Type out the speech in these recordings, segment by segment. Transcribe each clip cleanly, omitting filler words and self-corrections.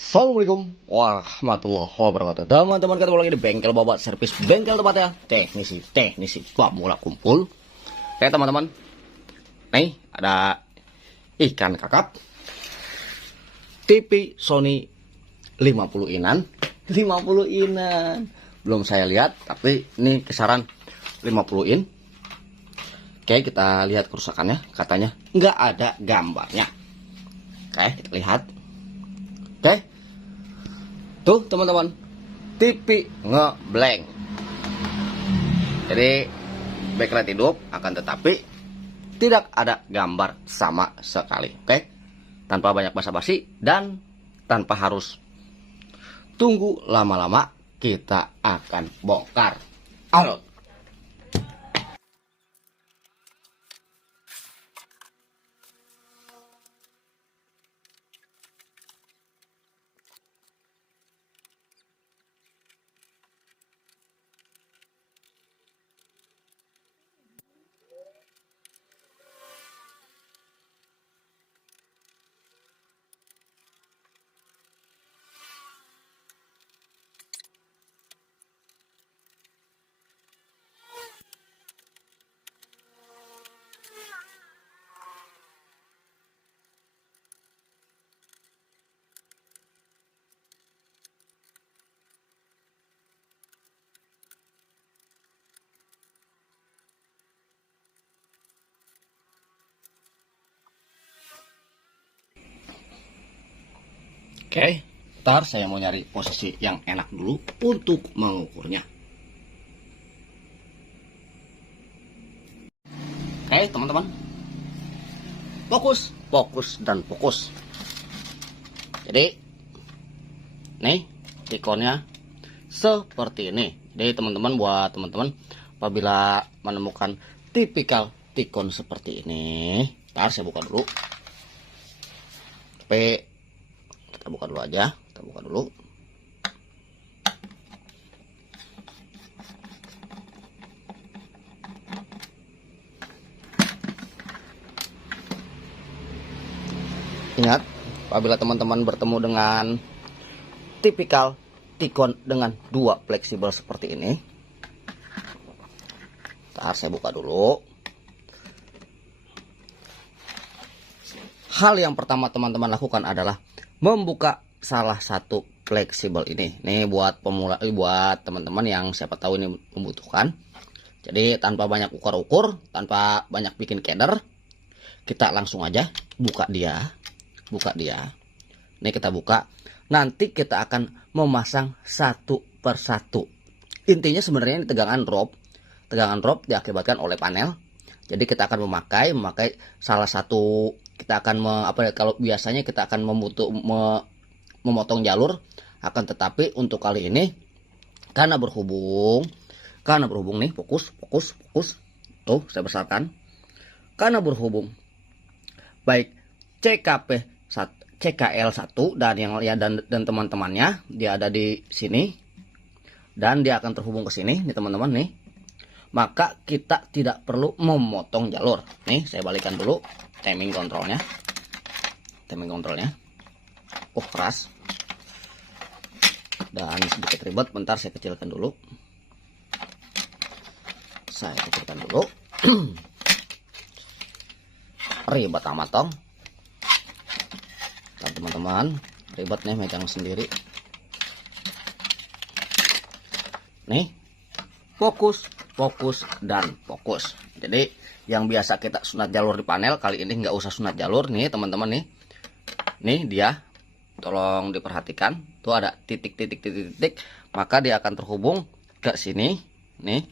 Assalamualaikum warahmatullahi wabarakatuh. Teman-teman, ketemu lagi di bengkel Babat Servis, bengkel tempatnya teknisi pemula kumpul. Oke teman-teman, nih ada ikan kakap TV Sony 50 inan. 50 inan belum saya lihat, tapi ini kisaran 50 in. Oke, kita lihat kerusakannya. Katanya nggak ada gambarnya. Oke, kita lihat. Oke, tuh teman-teman, TV ngeblank. Jadi backlight hidup, akan tetapi tidak ada gambar sama sekali. Oke, tanpa banyak basa-basi dan tanpa harus tunggu lama-lama, kita akan bongkar. Alot. Oke, ntar saya mau nyari posisi yang enak dulu untuk mengukurnya. Oke teman-teman, fokus dan fokus. Jadi nih tikonnya seperti ini. Jadi teman-teman, buat teman-teman apabila menemukan tipikal tikon seperti ini, ntar saya buka dulu. Tapi kita buka dulu aja, kita buka dulu. Ingat, apabila teman-teman bertemu dengan tipikal tikon dengan dua fleksibel seperti ini, ntar saya buka dulu. Hal yang pertama teman-teman lakukan adalah membuka salah satu fleksibel ini. Nih buat pemula, buat teman-teman yang siapa tahu ini membutuhkan. Jadi tanpa banyak ukur-ukur, tanpa banyak bikin keder, kita langsung aja buka dia. Nih kita buka. Nanti kita akan memasang satu persatu. Intinya sebenarnya ini tegangan drop diakibatkan oleh panel. Jadi kita akan memakai salah satu. Kita akan kalau biasanya kita akan memotong jalur, akan tetapi untuk kali ini karena berhubung nih, fokus tuh saya besarkan, karena berhubung baik CKL 1 dan yang dan teman-temannya dia ada di sini dan dia akan terhubung ke sini nih teman-teman nih, maka kita tidak perlu memotong jalur. Nih saya balikan dulu timing kontrolnya. Oh keras dan sedikit ribet, bentar saya kecilkan dulu. Ribet amat tong. Nah, teman-teman, ribet nih megang sendiri. Nih fokus dan fokus. Jadi yang biasa kita sunat jalur di panel, kali ini nggak usah sunat jalur nih teman-teman nih. Nih dia, tolong diperhatikan, tuh ada titik, maka dia akan terhubung ke sini. Nih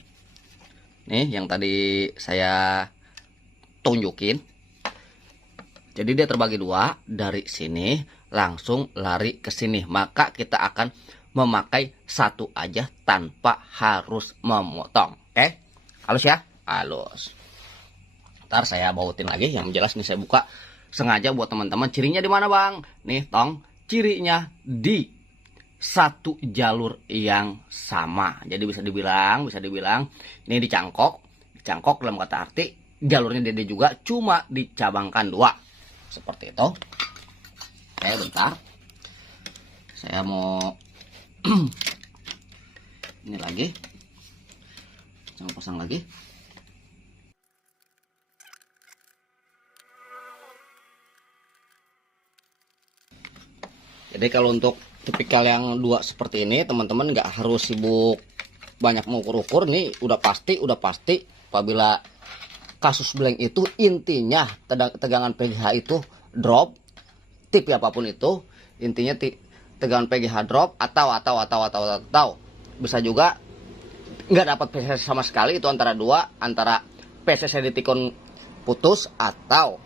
yang tadi saya tunjukin. Jadi dia terbagi dua, dari sini langsung lari ke sini. Maka kita akan memakai satu aja tanpa harus memotong. Oke, halus ya, halus. Ntar saya bautin lagi, yang jelas nih saya buka sengaja buat teman-teman. Cirinya di mana bang? Nih tong, cirinya di satu jalur yang sama. Jadi bisa dibilang ini dicangkok dalam kata arti jalurnya dede juga, cuma dicabangkan dua seperti itu. Oke bentar, saya mau ini lagi, saya pasang lagi. Jadi kalau untuk tipikal yang dua seperti ini teman-teman nggak harus sibuk banyak mengukur-ukur. Nih udah pasti apabila kasus blank itu intinya tegangan PGH itu drop, tipe apapun itu intinya tegangan PGH drop atau bisa juga nggak dapat PCC sama sekali. Itu antara PCC di tikun putus atau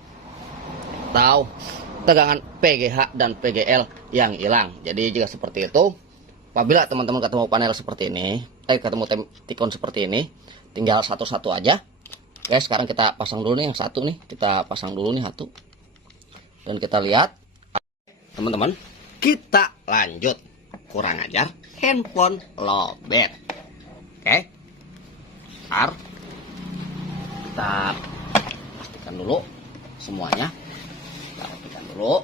tegangan PGH dan PGL yang hilang. Jadi jika seperti itu, apabila teman-teman ketemu panel seperti ini, ketemu tikun seperti ini, tinggal satu-satu aja. Oke, sekarang kita pasang dulu nih yang satu nih, kita pasang dulu nih satu, dan kita lihat, teman-teman, kita lanjut. Kurang ajar, handphone lowbat. Oke, kita pastikan dulu semuanya. Rapikan dulu.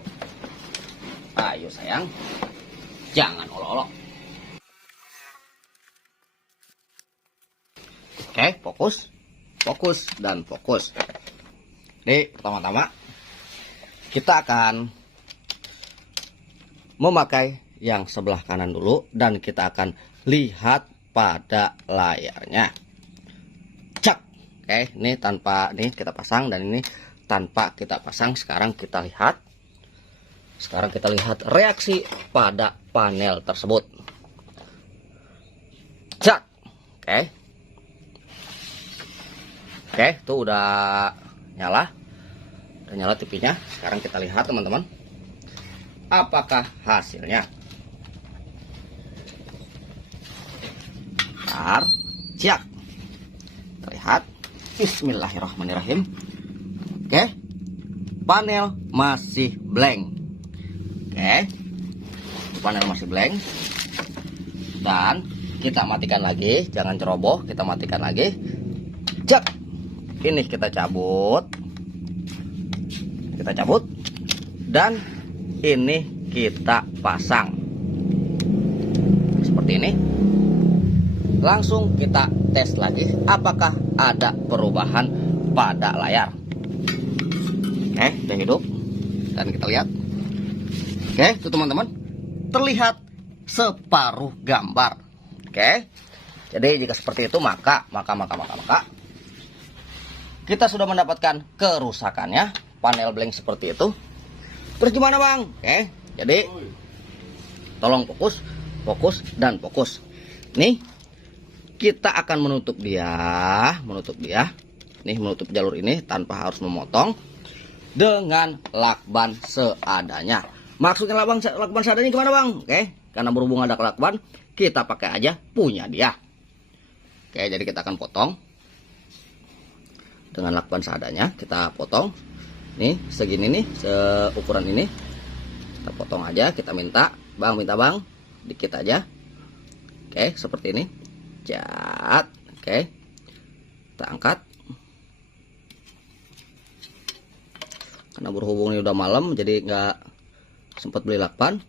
Ayo sayang, jangan olok-olok. Oke, fokus dan fokus. Nih, pertama-tama kita akan memakai yang sebelah kanan dulu dan kita akan lihat pada layarnya. Cek. Oke, ini tanpa nih kita pasang dan ini tanpa kita pasang. Sekarang kita lihat reaksi pada panel tersebut. Cek. Oke, itu udah nyala TV-nya. Sekarang kita lihat teman-teman, apakah hasilnya. Siap. Terlihat. Bismillahirrahmanirrahim. Oke, panel masih blank. Panel masih blank. Dan kita matikan lagi, jangan ceroboh, kita matikan lagi. Cek. Ini kita cabut. Dan ini kita pasang. Seperti ini. Langsung kita tes lagi apakah ada perubahan pada layar. Udah hidup dan kita lihat. Itu teman-teman, terlihat separuh gambar. Jadi jika seperti itu maka kita sudah mendapatkan kerusakannya, panel blank seperti itu. Terus gimana bang? Jadi tolong fokus nih. Kita akan menutup dia. Nih, menutup jalur ini tanpa harus memotong dengan lakban seadanya. Maksudnya lakban seadanya gimana bang? Karena berhubung ada lakban, kita pakai aja punya dia. Jadi kita akan potong dengan lakban seadanya. Kita potong nih segini nih, seukuran ini. Kita potong aja, kita minta bang dikit aja. Seperti ini. Kita angkat. Karena berhubung ini udah malam, jadi nggak sempat beli lakban.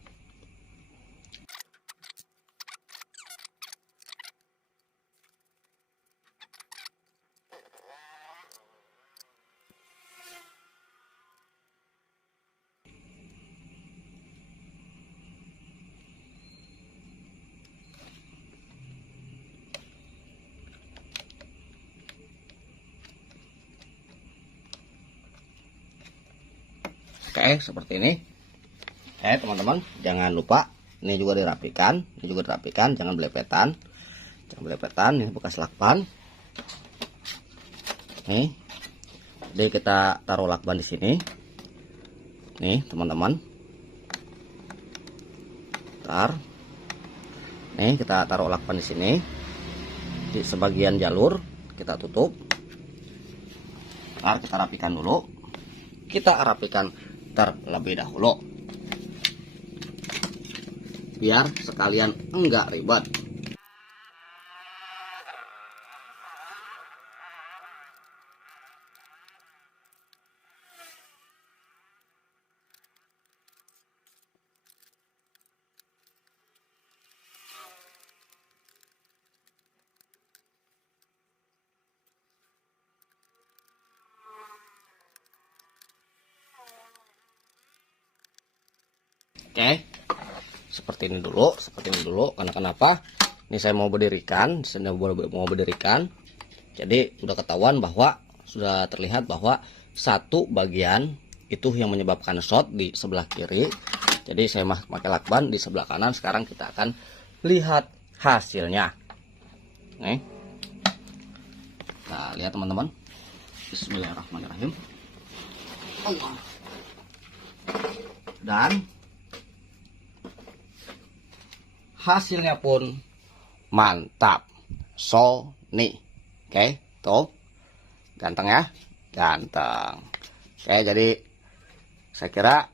Seperti ini. Teman-teman, jangan lupa ini juga dirapikan, jangan belepetan. Ini bekas lakban. Nih. Jadi kita taruh lakban di sini. Nih, teman-teman. Nih, kita taruh lakban di sini. Di sebagian jalur kita tutup. Kita rapikan dulu. Kita rapikan terlebih dahulu biar sekalian enggak ribet. Oke. Seperti ini dulu. Karena kenapa? Ini saya mau berdirikan. Jadi udah ketahuan bahwa sudah terlihat bahwa satu bagian itu yang menyebabkan short di sebelah kiri. Jadi saya pakai lakban di sebelah kanan. Sekarang kita akan lihat hasilnya. Nih. Nah, lihat teman-teman. Bismillahirrahmanirrahim. Dan hasilnya pun mantap. So, nih. Oke, tuh. Ganteng ya? Ganteng. Oke, jadi saya kira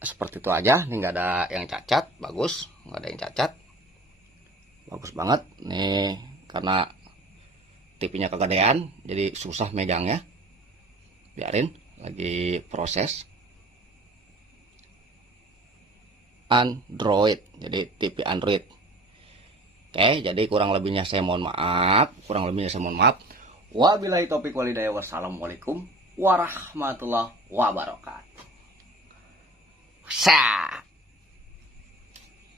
seperti itu aja. Ini nggak ada yang cacat. Bagus. Nggak ada yang cacat. Bagus banget. Nih, karena TV-nya kegedean, jadi susah megangnya. Biarin, lagi proses. Android, jadi TV Android. Oke, jadi kurang lebihnya saya mohon maaf. Wabillahi taufiq walhidayah. Wassalamualaikum warahmatullahi wabarakatuh.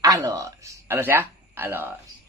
Alus ya, alus.